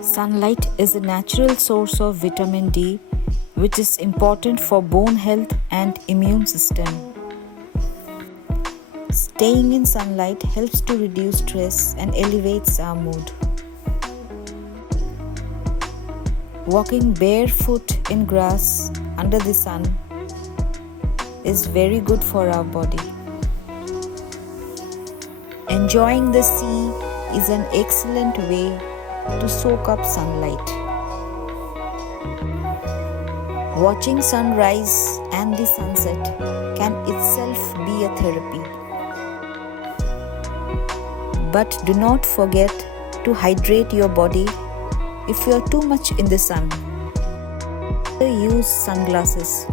Sunlight is a natural source of vitamin D, which is important for bone health and immune system. Staying in sunlight helps to reduce stress and elevates our mood. Walking barefoot in grass under the sun is very good for our body. Enjoying the sea is an excellent way to soak up sunlight. Watching sunrise and the sunset can itself be a therapy. But do not forget to hydrate your body if you are too much in the sun. Use sunglasses